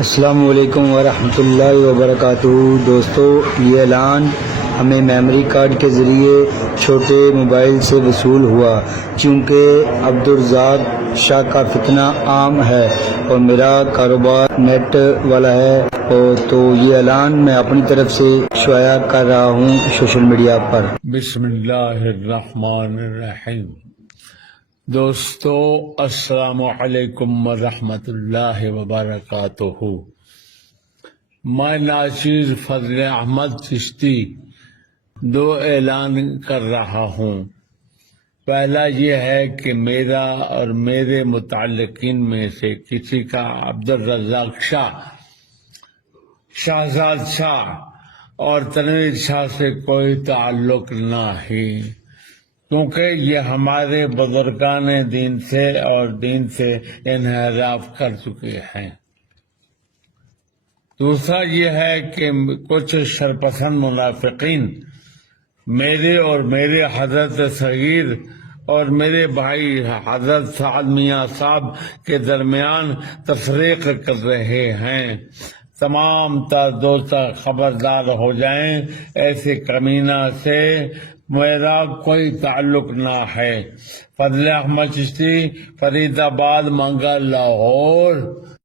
السلام علیکم ورحمۃ اللہ وبرکاتہ۔ دوستو، یہ اعلان ہمیں میموری کارڈ کے ذریعے چھوٹے موبائل سے وصول ہوا، چونکہ عبدالرزاق شاہ کا فتنہ عام ہے اور میرا کاروبار نیٹ والا ہے، تو یہ اعلان میں اپنی طرف سے شائع کر رہا ہوں سوشل میڈیا پر۔ بسم اللہ الرحمن الرحیم۔ دوستو، السلام علیکم ورحمۃ اللہ وبرکاتہ۔ میں ناچیز فضل احمد چشتی دو اعلان کر رہا ہوں۔ پہلا یہ ہے کہ میرا اور میرے متعلقین میں سے کسی کا عبدالرزاق شاہ، شہزاد شاہ اور تنویر شاہ سے کوئی تعلق نہیں، کیونکہ یہ ہمارے بزرگان دین سے اور دین سے انحراف کر چکے ہیں۔ دوسرا یہ ہے کہ کچھ شرپسند منافقین میرے اور میرے حضرت صغیر اور میرے بھائی حضرت سعد میاں صاحب کے درمیان تفریق کر رہے ہیں۔ تمام دوست خبردار ہو جائیں، ایسے کمینہ سے میرا کوئی تعلق نہ ہے۔ فضل احمد چشتی، فرید آباد، منگل، لاہور۔